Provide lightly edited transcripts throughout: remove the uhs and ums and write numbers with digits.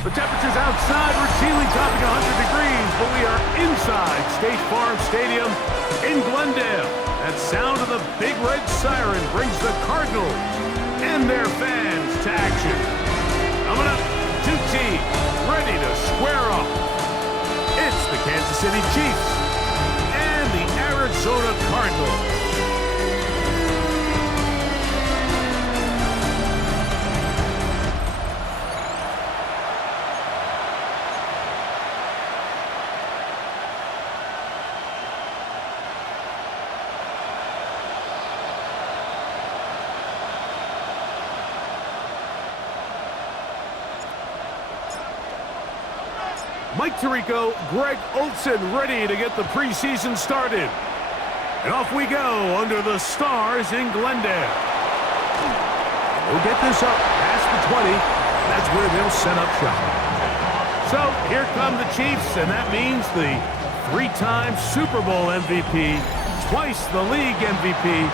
The temperatures outside routinely topping 100 degrees, but we are inside State Farm Stadium in Glendale. That sound of the Big Red Siren brings the Cardinals and their fans to action. Coming up, two teams ready to square off. It's the Kansas City Chiefs and the Arizona Cardinals. Mike Tirico, Greg Olson ready to get the preseason started. And off we go under the stars in Glendale. We'll get this up past the 20. That's where they'll set up shop. So here come the Chiefs, and that means the three-time Super Bowl MVP, twice the league MVP.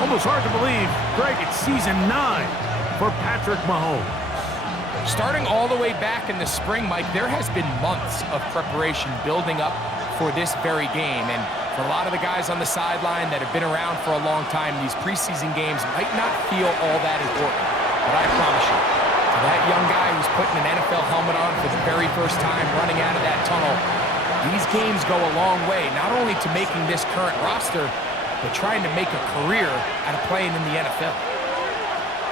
Almost hard to believe, Greg, it's season 9 for Patrick Mahomes. Starting all the way back in the spring, Mike, there has been months of preparation building up for this very game. And for a lot of the guys on the sideline that have been around for a long time, these preseason games might not feel all that important. But I promise you, to that young guy who's putting an NFL helmet on for the very first time running out of that tunnel, these games go a long way, not only to making this current roster, but trying to make a career out of playing in the NFL.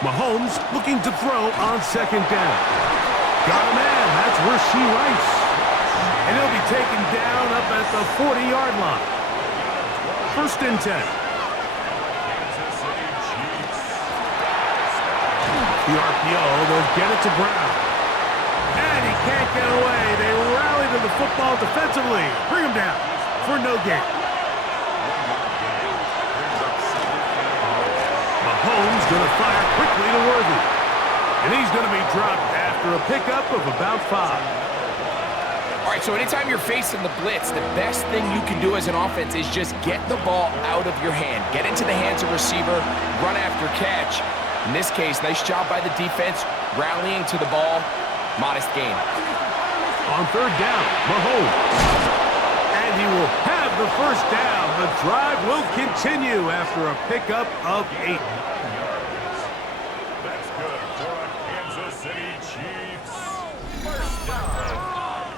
Mahomes looking to throw on second down. Got a man, that's Rashee Rice. And he'll be taken down up at the 40-yard line. First and 10. The RPO, they'll get it to Brown. And he can't get away. They rally to the football defensively. Bring him down for no gain. Mahomes going to fire quickly to Worthy. And he's going to be dropped after a pickup of about 5. All right, so anytime you're facing the blitz, the best thing you can do as an offense is just get the ball out of your hand. Get into the hands of receiver, run after catch. In this case, nice job by the defense, rallying to the ball. Modest gain. On third down, Mahomes. And he will have the first down. The drive will continue after a pickup of 8. That's good for a Kansas City Chiefs. First down.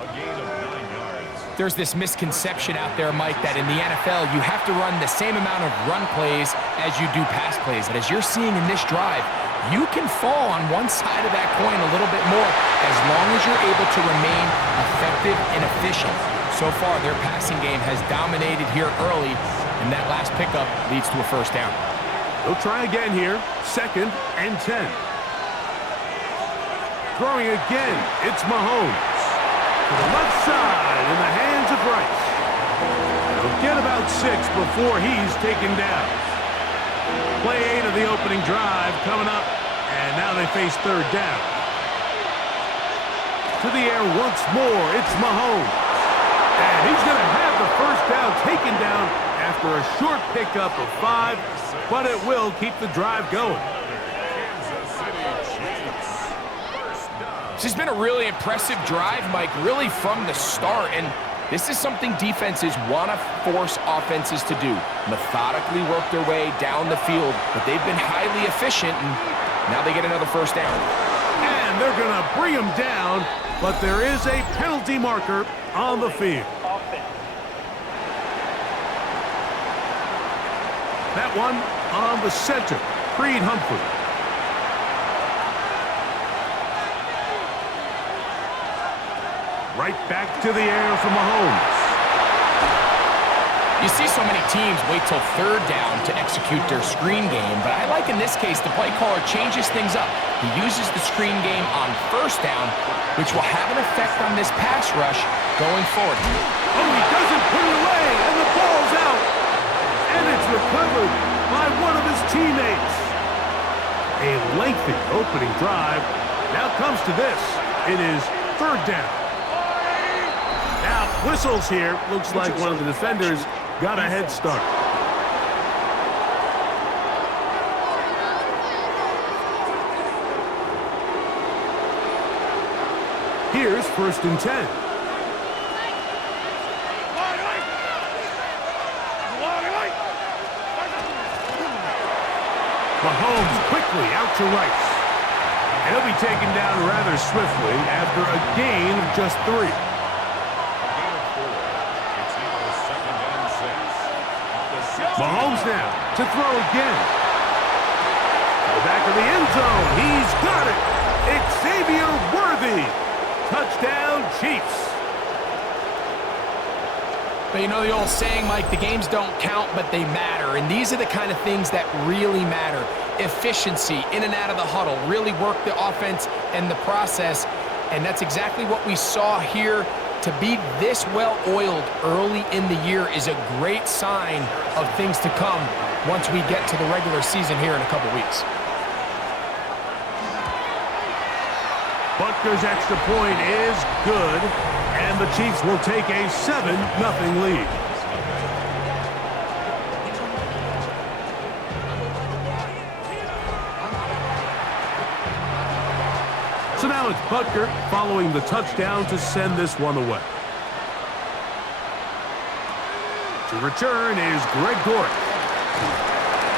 A gain of 9 yards. There's this misconception out there, Mike, that in the NFL, you have to run the same amount of run plays as you do pass plays. And as you're seeing in this drive, you can fall on one side of that coin a little bit more as long as you're able to remain effective and efficient. So far, their passing game has dominated here early, and that last pickup leads to a first down. They'll try again here, second and 10. Throwing again, it's Mahomes. To the left side in the hands of Rice. They'll get about 6 before he's taken down. Play 8 of the opening drive coming up, and now they face third down. To the air once more, it's Mahomes. And he's going to have the first down taken down after a short pickup of 5, but it will keep the drive going. This has been a really impressive drive, Mike, really from the start. And this is something defenses want to force offenses to do. Methodically work their way down the field, but they've been highly efficient, and now they get another first down. And they're going to bring him down, but there is a penalty marker on the field. That one on the center, Creed Humphrey. Right back to the air for Mahomes. You see so many teams wait till third down to execute their screen game, but I like in this case the play caller changes things up. He uses the screen game on first down, which will have an effect on this pass rush going forward. Oh, he doesn't put it away, and the ball's out. And it's recovered by one of his teammates. A lengthy opening drive. Now comes to this. It is third down. Now, whistles here. Looks like one of the defenders got a head start. Here's 1st and 10. Mahomes quickly out to Rice. And he'll be taken down rather swiftly after a gain of just 3. Gain of 4. It's now 2nd and 6. Mahomes now to throw again. To the back of the end zone. He's got it. Xavier Worthy. Touchdown, Chiefs. But you know the old saying, Mike, the games don't count, but they matter. And these are the kind of things that really matter. Efficiency, in and out of the huddle, really work the offense and the process. And that's exactly what we saw here. To be this well-oiled early in the year is a great sign of things to come once we get to the regular season here in a couple weeks. Butker's extra point is good, and the Chiefs will take a 7-0 lead. So now it's Butker following the touchdown to send this one away. To return is Greg Dortch.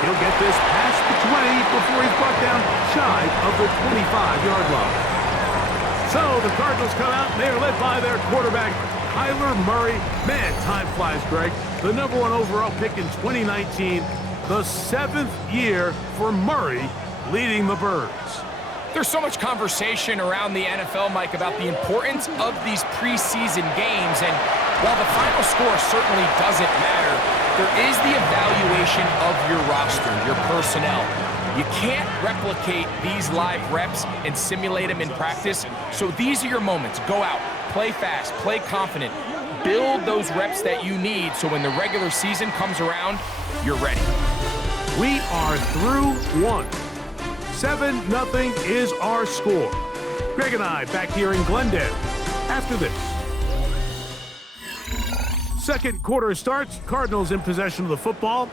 He'll get this past the 20 before he's brought down shy of the 25-yard line. So the Cardinals come out, and they are led by their quarterback, Kyler Murray. Man, time flies, Greg. The #1 overall pick in 2019, the 7th year for Murray leading the Birds. There's so much conversation around the NFL, Mike, about the importance of these preseason games. And while the final score certainly doesn't matter, there is the evaluation of your roster, your personnel. You can't replicate these live reps and simulate them in practice. So these are your moments. Go out, play fast, play confident, build those reps that you need so when the regular season comes around, you're ready. We are through one. 7-0 is our score. Greg and I back here in Glendale after this. Second quarter starts. Cardinals in possession of the football.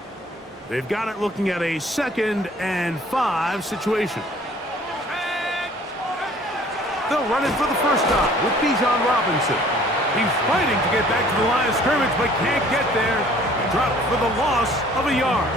They've got it looking at a 2nd and 5 situation. They'll run it for the first time with Bijan Robinson. He's fighting to get back to the line of scrimmage, but can't get there. Dropped for the loss of a yard.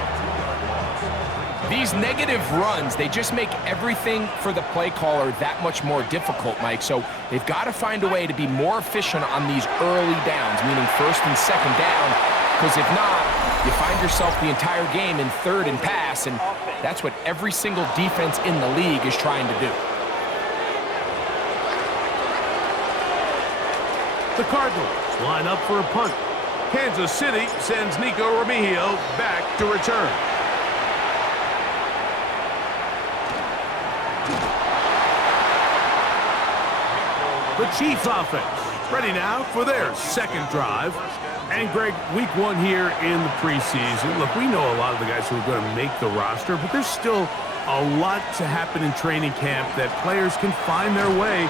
These negative runs, they just make everything for the play caller that much more difficult, Mike. So they've got to find a way to be more efficient on these early downs, meaning 1st and 2nd down, because if not, you find yourself the entire game in 3rd and pass, and that's what every single defense in the league is trying to do. The Cardinals line up for a punt. Kansas City sends Nico Remigio back to return. The Chiefs offense ready now for their 2nd drive. And Greg, week 1 here in the preseason. Look, we know a lot of the guys who are going to make the roster, but there's still a lot to happen in training camp that players can find their way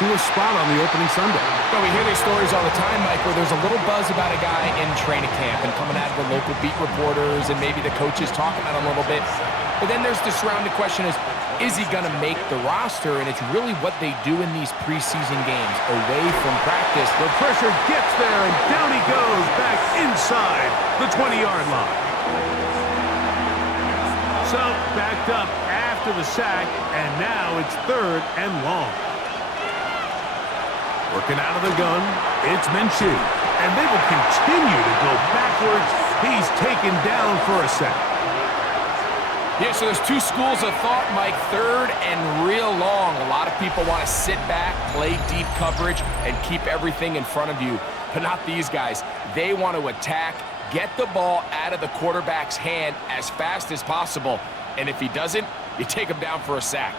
to a spot on the opening Sunday. Well, we hear these stories all the time, Mike, where there's a little buzz about a guy in training camp and coming out of the local beat reporters and maybe the coaches talking about him a little bit. But then there's the surrounding question is he going to make the roster? And it's really what they do in these preseason games away from practice. The pressure gets there, and down he goes back inside the 20-yard line. So backed up after the sack, and now it's 3rd and long. Working out of the gun, it's Minshew. And they will continue to go backwards. He's taken down for a sack. Yeah, so there's 2 schools of thought, Mike. 3rd and real long. A lot of people want to sit back, play deep coverage, and keep everything in front of you. But not these guys. They want to attack, get the ball out of the quarterback's hand as fast as possible. And if he doesn't, you take him down for a sack.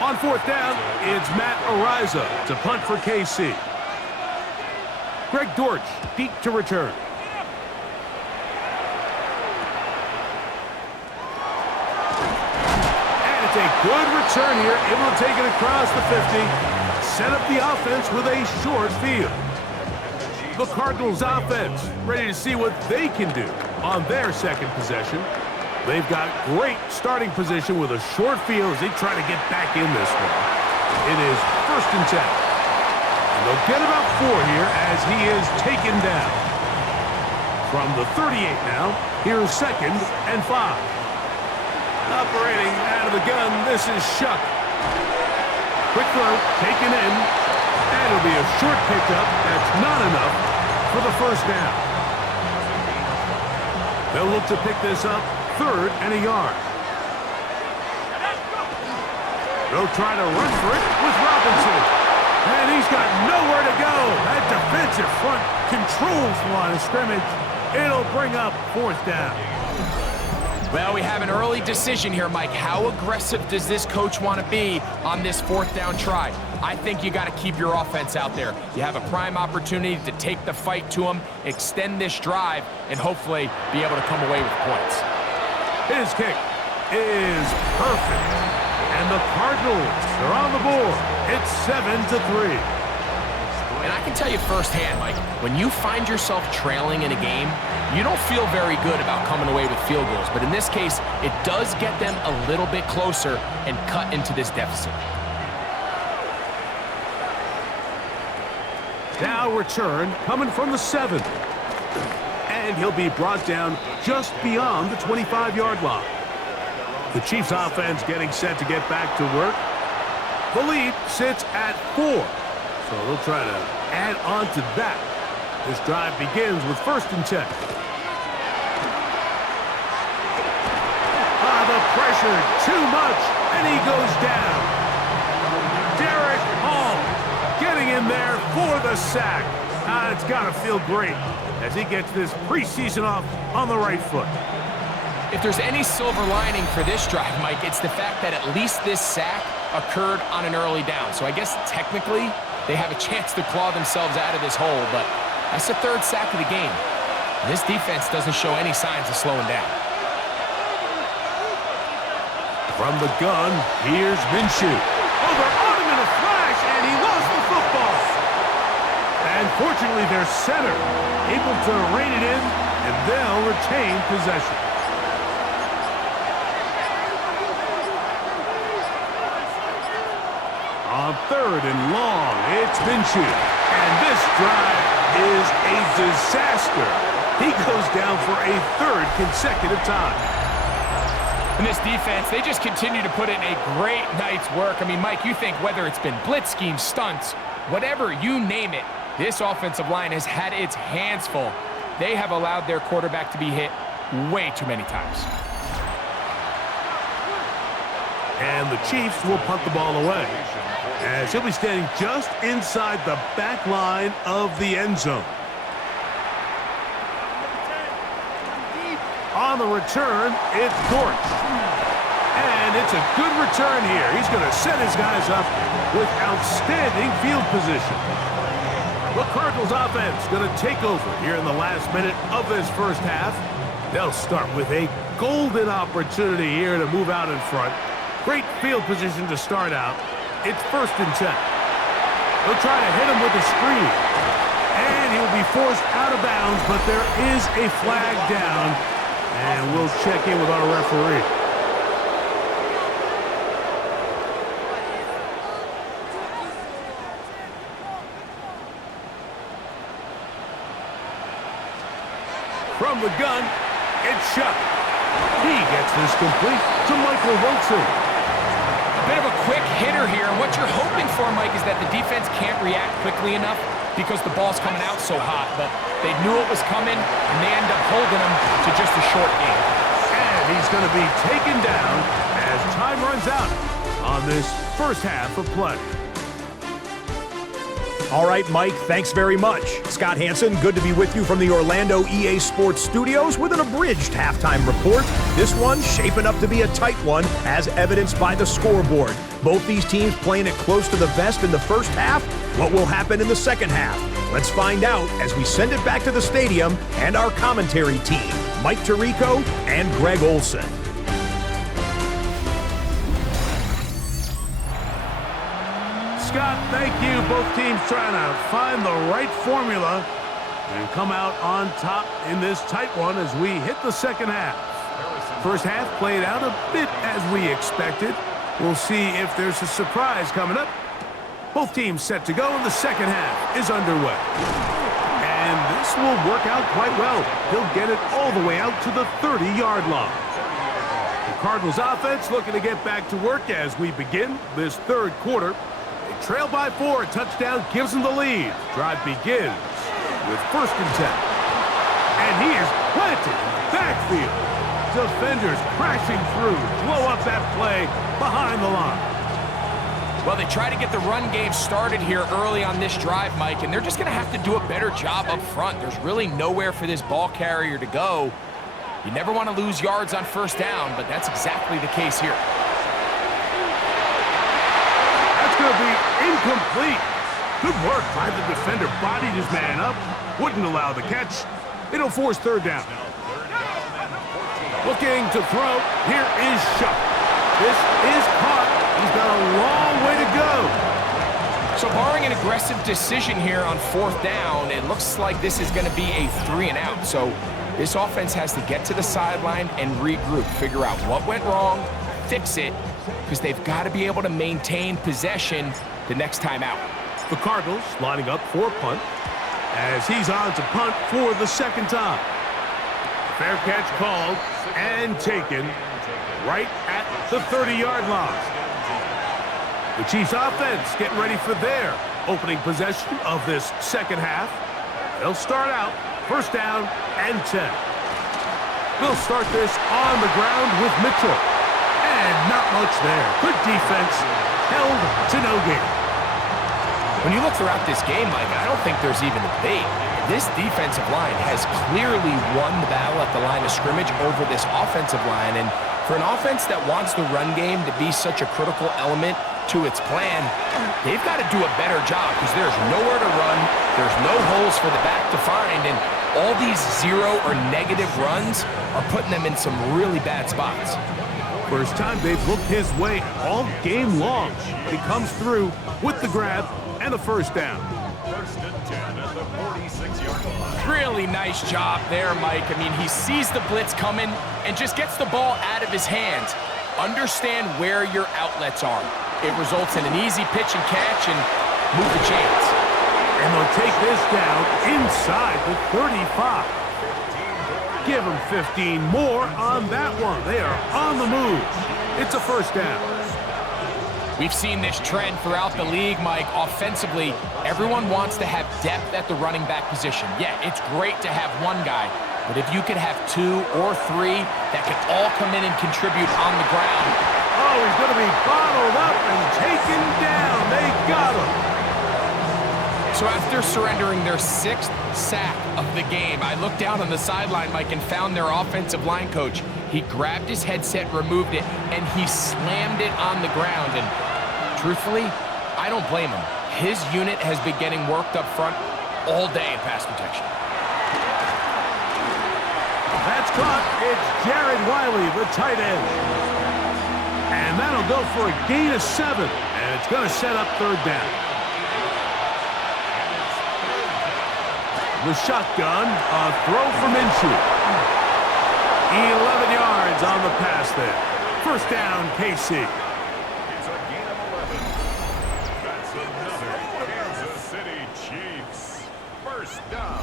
On 4th down, it's Matt Araiza to punt for KC. Greg Dortch deep to return. And it's a good return here, able to take it across the 50. Set up the offense with a short field. The Cardinals offense ready to see what they can do on their 2nd possession. They've got great starting position with a short field as they try to get back in this one. It is 1st and 10. And they'll get about 4 here as he is taken down. From the 38 now, here's 2nd and 5. Operating out of the gun, this is Shuck. Quick throw, taken in. And it'll be a short pickup. That's not enough for the 1st down. They'll look to pick this up 3rd and a yard. They'll try to run for it with Robinson. And he's got nowhere to go. That defensive front controls the line of scrimmage. It'll bring up 4th down. Well, we have an early decision here, Mike. How aggressive does this coach want to be on this 4th down try? I think you got to keep your offense out there. You have a prime opportunity to take the fight to them, extend this drive, and hopefully be able to come away with points. His kick is perfect. And the Cardinals are on the board. It's 7-3. And I can tell you firsthand, Mike, when you find yourself trailing in a game, you don't feel very good about coming away with field goals. But in this case, it does get them a little bit closer and cut into this deficit. Now return coming from the 7. And he'll be brought down just beyond the 25-yard line. The Chiefs offense getting set to get back to work. The lead sits at 4. So they'll try to add on to that. This drive begins with 1st and 10. The pressure, too much, and he goes down. Derek Hall getting in there for the sack. It's got to feel great as he gets this preseason off on the right foot. If there's any silver lining for this drive, Mike, it's the fact that at least this sack occurred on an early down. So I guess technically they have a chance to claw themselves out of this hole, but that's the 3rd sack of the game. And this defense doesn't show any signs of slowing down. From the gun, here's Minshew. Oh, they're on him in a flash, and he lost the football. And fortunately, their center able to rein it in, and they'll retain possession. On 3rd and long, it's Minshew. And this drive is a disaster. He goes down for a 3rd consecutive time. And this defense, they just continue to put in a great night's work. I mean, Mike, you think whether it's been blitz schemes, stunts, whatever, you name it, this offensive line has had its hands full. They have allowed their quarterback to be hit way too many times. And the Chiefs will punt the ball away, as he'll be standing just inside the back line of the end zone. On the return, it's Dort. And it's a good return here. He's going to set his guys up with outstanding field position. The Cardinals offense going to take over here in the last minute of this 1st half. They'll start with a golden opportunity here to move out in front. Great field position to start out. It's 1st and 10. They'll try to hit him with a screen. And he'll be forced out of bounds, but there is a flag down. And we'll check in with our referee. From the gun, it's Shuck. He gets this complete to Michael Wilson. A bit of a quick hitter here. What you're hoping for, Mike, is that the defense can't react quickly enough because the ball's coming out so hot. But they knew it was coming, and they end up holding them to just a short game. And he's going to be taken down as time runs out on this 1st half of play. All right, Mike, thanks very much. Scott Hansen, good to be with you from the Orlando EA Sports Studios with an abridged halftime report. This one shaping up to be a tight one, as evidenced by the scoreboard. Both these teams playing it close to the vest in the 1st half. What will happen in the 2nd half? Let's find out as we send it back to the stadium and our commentary team, Mike Tirico and Greg Olson. Scott, thank you. Both teams trying to find the right formula and come out on top in this tight one as we hit the 2nd half. 1st half played out a bit as we expected. We'll see if there's a surprise coming up. Both teams set to go, and the second half is underway. And this will work out quite well. He'll get it all the way out to the 30-yard line. The Cardinals offense looking to get back to work as we begin this third quarter. They trail by 4. A touchdown gives them the lead. Drive begins with 1st and 10. And he is planted in the backfield. Defenders crashing through, blow up that play behind the line. Well, they try to get the run game started here early on this drive, Mike, and they're just going to have to do a better job up front. There's really nowhere for this ball carrier to go. You never want to lose yards on 1st down, but that's exactly the case here. That's going to be incomplete. Good work by the defender. Bodied his man up. Wouldn't allow the catch. It'll force 3rd down. Looking to throw. Here is Shuck. This is caught. He's got a long way to go. So barring an aggressive decision here on 4th down, it looks like this is going to be a 3-and-out. So this offense has to get to the sideline and regroup, figure out what went wrong, fix it, because they've got to be able to maintain possession the next time out. The Cardinals lining up for a punt as he's on to punt for the 2nd time. Fair catch called and taken right at the 30-yard line. The Chiefs offense getting ready for their opening possession of this second half. They'll start out 1st down and 10. They'll start this on the ground with Mitchell. And not much there. Good defense, held to no gain. When you look throughout this game, Mike, I don't think there's even a debate. This defensive line has clearly won the battle at the line of scrimmage over this offensive line. And for an offense that wants the run game to be such a critical element to its plan, they've got to do a better job because there's nowhere to run, there's no holes for the back to find, and all these 0 or negative runs are putting them in some really bad spots. First time they've looked his way all game long. He comes through with the grab and a 1st down. 1st and 10 at the 46-yard line. Really nice job there, Mike. I mean, he sees the blitz coming and just gets the ball out of his hands. Understand where your outlets are. It results in an easy pitch and catch and move the chains. And they'll take this down inside the 35. Give them 15 more on that one. They are on the move. It's a 1st down. We've seen this trend throughout the league, Mike. Offensively, everyone wants to have depth at the running back position. Yeah, it's great to have one guy, but if you could have 2 or 3 that can all come in and contribute on the ground. Oh, he's going to be bottled up and taken down. They got him. So after surrendering their 6th sack of the game, I looked down on the sideline, Mike, and found their offensive line coach. He grabbed his headset, removed it, and he slammed it on the ground. And truthfully, I don't blame him. His unit has been getting worked up front all day in pass protection. That's caught. It's Jared Wiley, the tight end. And that'll go for a gain of 7. And it's going to set up 3rd down. The shotgun, a throw from Minshew. 11 yards on the pass there. 1st down, KC. It's a gain of 11. That's another Kansas City Chiefs 1st down.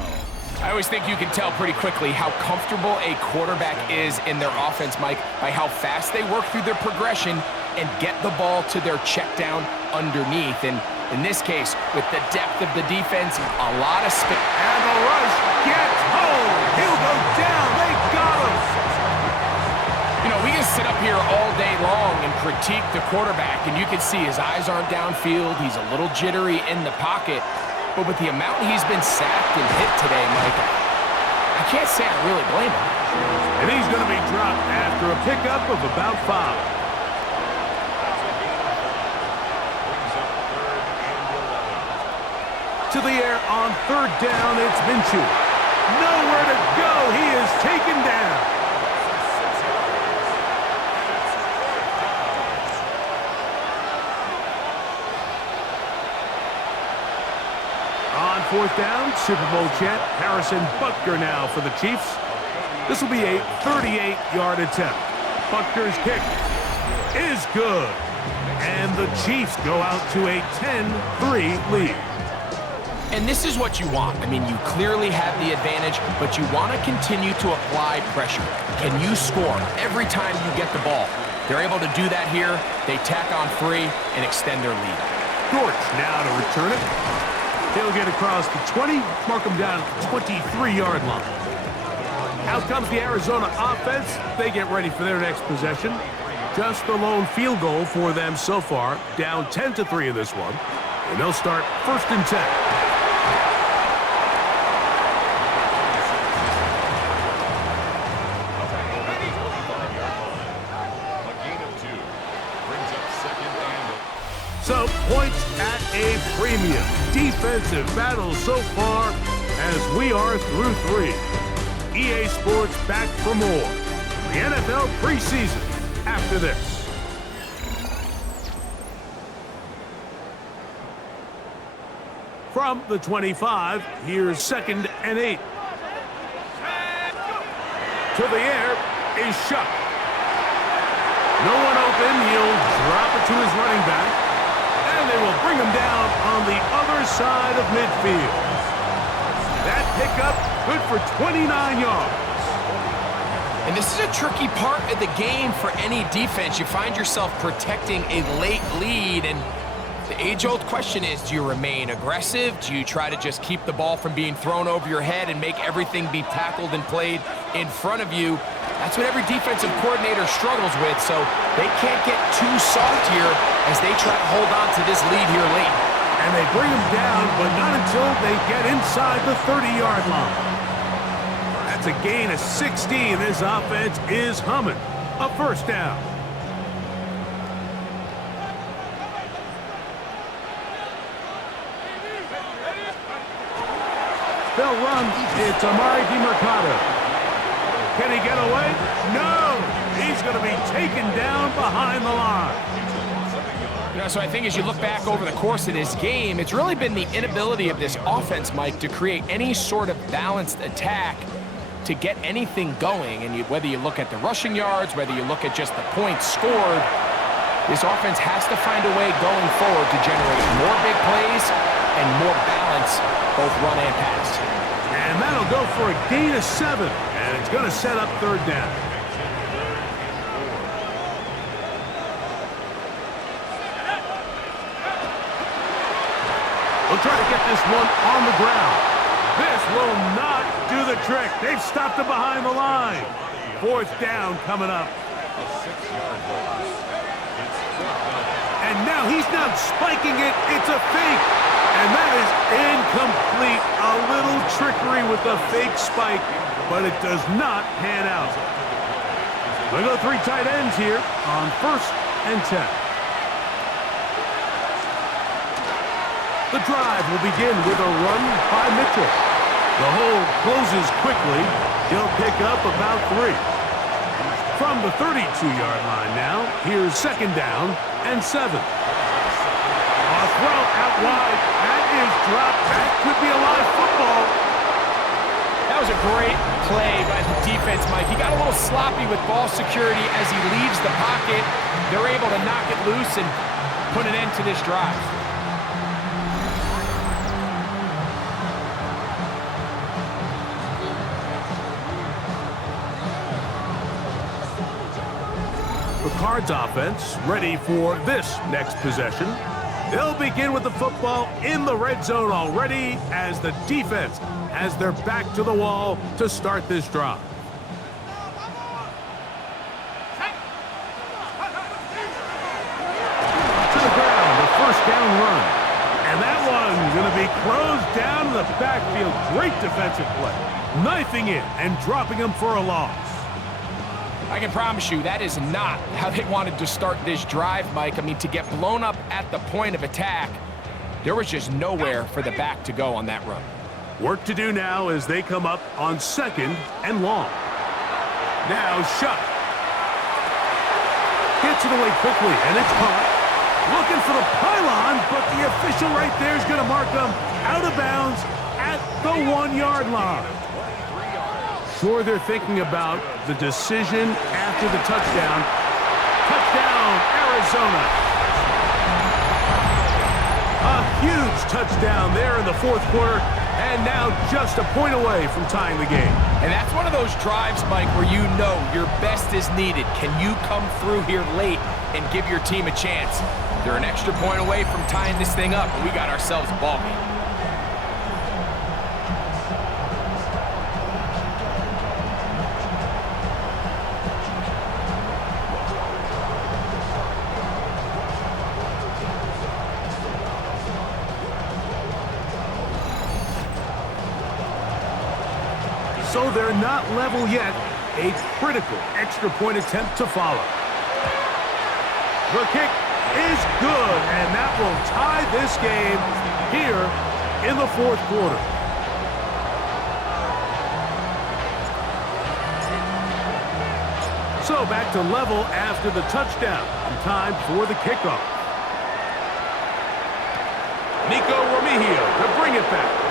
I always think you can tell pretty quickly how comfortable a quarterback is in their offense, Mike, by how fast they work through their progression and get the ball to their check down underneath. And in this case, with the depth of the defense, a lot of spin. And the rush gets home. He'll go down. They got him. You know, we can sit up here all day long and critique the quarterback, and you can see his eyes aren't downfield. He's a little jittery in the pocket. But with the amount he's been sacked and hit today, Mike, I can't say I really blame him. And he's going to be dropped after a pickup of about 5. To the air on 3rd down, it's Minshew. Nowhere to go. He is taken down. On 4th down, Super Bowl champ Harrison Butker now for the Chiefs. This will be a 38-yard attempt. Butker's kick is good. And the Chiefs go out to a 10-3 lead. And this is what you want. I mean, you clearly have the advantage, but you want to continue to apply pressure. Can you score every time you get the ball? They're able to do that here. They tack on 3 and extend their lead. Dortch now to return it. He'll get across the 20, mark him down at the 23-yard line. Out comes the Arizona offense. They get ready for their next possession. Just the lone field goal for them so far. Down 10-3 in this one. And they'll start 1st and 10. So, points at a premium. Defensive battle so far as we are through 3. EA Sports back for more. The NFL preseason after this. From the 25, here's 2nd and 8. To the air is Shuck. No one open. He'll drop it to his running back. And they will bring him down on the other side of midfield. That pickup good for 29 yards. And this is a tricky part of the game for any defense. You find yourself protecting a late lead, and the age-old question is, do you remain aggressive? Do you try to just keep the ball from being thrown over your head and make everything be tackled and played in front of you? That's what every defensive coordinator struggles with, so they can't get too soft here as they try to hold on to this lead here late. And they bring him down, but not until they get inside the 30-yard line. That's a gain of 16. This offense is humming. A 1st down. They'll run. It's Amari DiMercato. Can he get away? No! He's going to be taken down behind the line. You know, so I think as you look back over the course of this game, it's really been the inability of this offense, Mike, to create any sort of balanced attack to get anything going. And whether you look at the rushing yards, whether you look at just the points scored, this offense has to find a way going forward to generate more big plays and more balance, both run and pass. And that'll go for a gain of 7. And it's going to set up 3rd down. We'll try to get this one on the ground. This will not do the trick. They've stopped him behind the line. 4th down coming up. And now he's not spiking it. It's a fake. And that is incomplete. A little trickery with the fake spike, but it does not pan out. They go 3 tight ends here on 1st and 10. The drive will begin with a run by Mitchell. The hole closes quickly. He'll pick up about 3. From the 32-yard line now, here's 2nd down and 7. A throw out wide. That is dropped. That could be a live football. That was a great play by the defense, Mike. He got a little sloppy with ball security as he leaves the pocket. They're able to knock it loose and put an end to this drive. The Cards offense ready for this next possession. They'll begin with the football in the red zone already as the defense has their back to the wall to start this drive. To the ground, the 1st down run. And that one's going to be closed down in the backfield. Great defensive play. Knifing it and dropping him for a loss. I can promise you that is not how they wanted to start this drive, Mike. I mean, to get blown up at the point of attack, there was just nowhere for the back to go on that run. Work to do now as they come up on 2nd and long. Now Shuck. Gets it away quickly, and it's caught. Looking for the pylon, but the official right there is going to mark them out of bounds at the 1-yard line. Sure, they're thinking about the decision after the touchdown. Touchdown, Arizona. huge touchdown there in the fourth quarter, and now just a point away from tying the game. And that's one of those drives, Mike, where you know your best is needed. Can you come through here late and give your team a chance? They're an extra point away from tying this thing up, and we got ourselves a ball game. So they're not level yet. A critical extra point attempt to follow. The kick is good, and that will tie this game here in the fourth quarter. So back to level after the touchdown, and time for the kickoff. Nico Remigio to bring it back.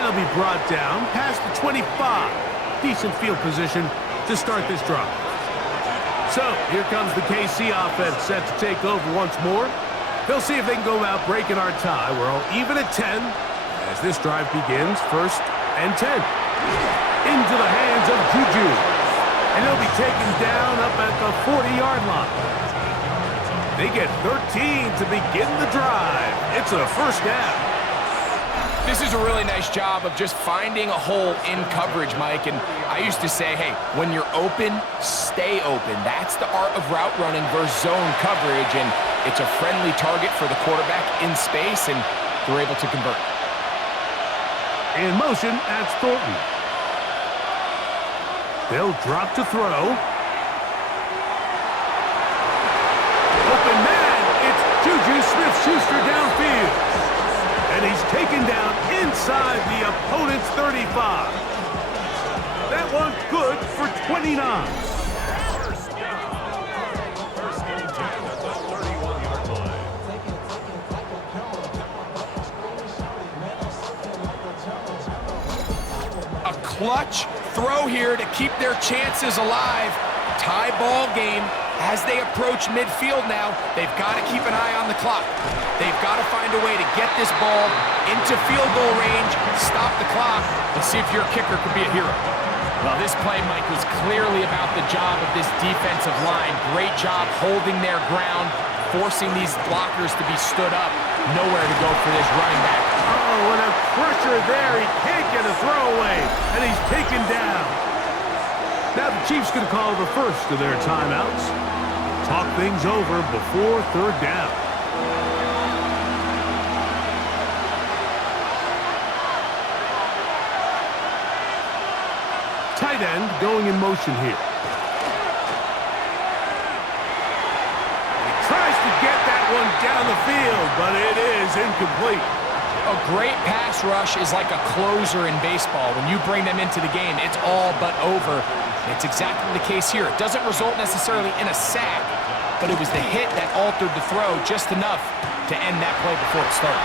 Will be brought down past the 25. Decent field position to start this drive. So here comes the KC offense set to take over once more. They'll see if they can go about breaking our tie. We're all even at 10 as this drive begins. First and 10. Into the hands of Juju. And he'll be taken down up at the 40-yard line. They get 13 to begin the drive. It's a first down. This is a really nice job of just finding a hole in coverage, Mike. And I used to say, hey, when you're open, stay open. That's the art of route running versus zone coverage. And it's a friendly target for the quarterback in space, and they're able to convert. In motion, that's Thornton. They'll drop to throw. Open man, it's Juju Smith-Schuster downfield. And he's taken down inside the opponent's 35. That one good for 29. First down. First and 10 at the 31-yard line. A clutch throw here to keep their chances alive. Tie ball game. As they approach midfield now, they've got to keep an eye on the clock. They've got to find a way to get this ball into field goal range, stop the clock, and see if your kicker could be a hero. Well, this play, Mike, was clearly about the job of this defensive line. Great job holding their ground, forcing these blockers to be stood up. Nowhere to go for this running back. Oh, and a pressure there. He can't get a throwaway, and he's taken down. Now the Chiefs can call the first of their timeouts. Talk things over before third down. Tight end going in motion here. He tries to get that one down the field, but it is incomplete. A great pass rush is like a closer in baseball. When you bring them into the game, it's all but over. It's exactly the case here. It doesn't result necessarily in a sack, but it was the hit that altered the throw just enough to end that play before it started.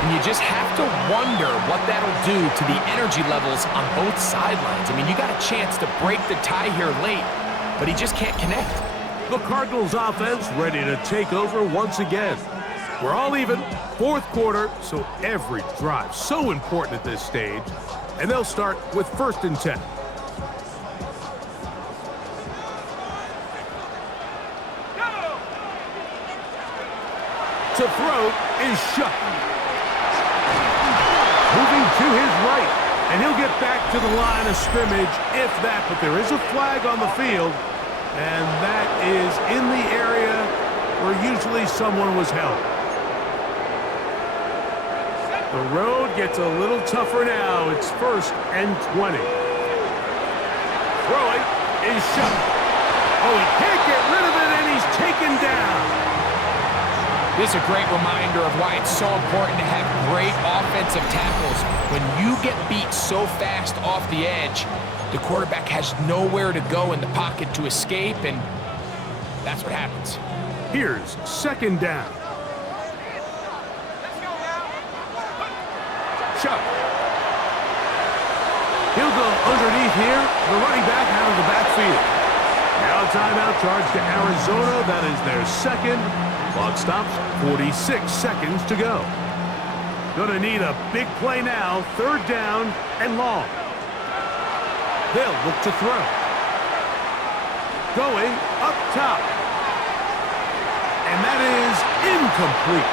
And you just have to wonder what that'll do to the energy levels on both sidelines. I mean, you got a chance to break the tie here late, but he just can't connect. The Cardinals offense ready to take over once again. We're all even, fourth quarter, so every drive so important at this stage. And they'll start with first and 10. To throw is shut. Moving to his right, and he'll get back to the line of scrimmage, if that. But there is a flag on the field, and that is in the area where usually someone was held. The road gets a little tougher now. It's first and 20. Throwing is shut. Oh, he can't get rid of it, and he's taken down. This is a great reminder of why it's so important to have great offensive tackles. When you get beat so fast off the edge, the quarterback has nowhere to go in the pocket to escape, and that's what happens. Here's second down. Chuck. He'll go underneath here. The running back out of the backfield. Now a timeout charge to Arizona. That is their second. Clock stops, 46 seconds to go. Gonna need a big play now, third down and long. They'll look to throw. Going up top. And that is incomplete.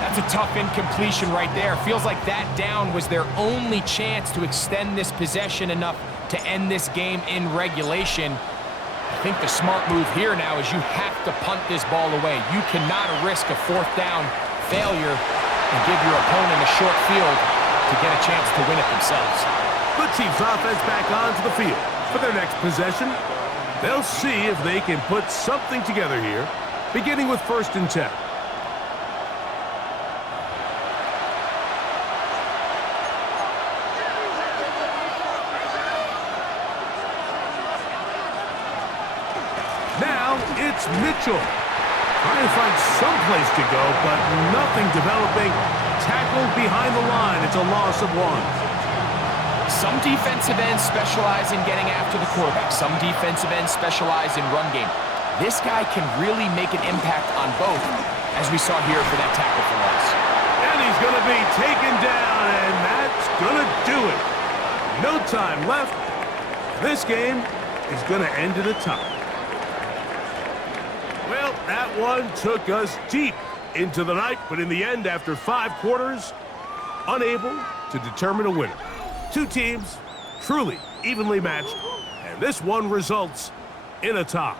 That's a tough incompletion right there. Feels like that down was their only chance to extend this possession enough to end this game in regulation. I think the smart move here now is you have to punt this ball away. You cannot risk a fourth down failure and give your opponent a short field to get a chance to win it themselves. The Chiefs offense back onto the field for their next possession. They'll see if they can put something together here, beginning with 1st and 10. Now it's Mitchell. Trying to find some place to go, but nothing developing. Tackled behind the line. It's a loss of 1. Some defensive ends specialize in getting after the quarterback. Some defensive ends specialize in run game. This guy can really make an impact on both, as we saw here for that tackle for loss. And he's going to be taken down, and that's going to do it. No time left. This game is going to end in a tie. Well, that one took us deep into the night, but in the end, after 5 quarters, unable to determine a winner. 2 teams truly evenly matched, and this one results in a tie.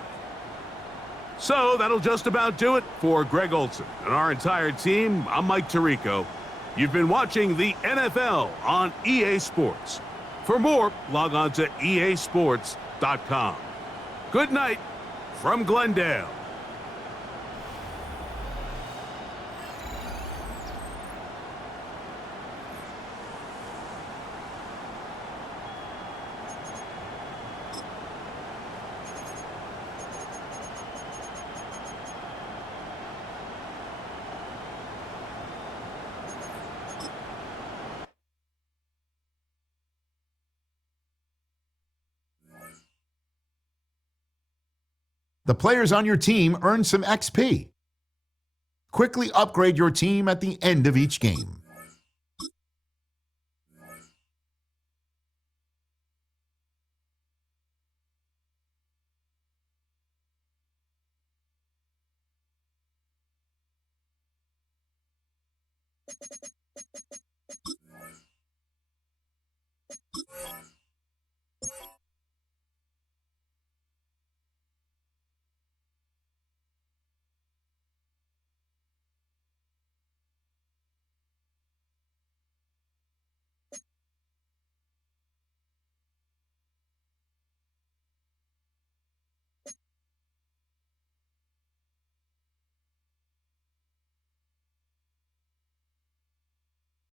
So that'll just about do it for Greg Olsen and our entire team. I'm Mike Tirico. You've been watching the NFL on EA Sports. For more, log on to easports.com. Good night from Glendale. The players on your team earn some XP. Quickly upgrade your team at the end of each game.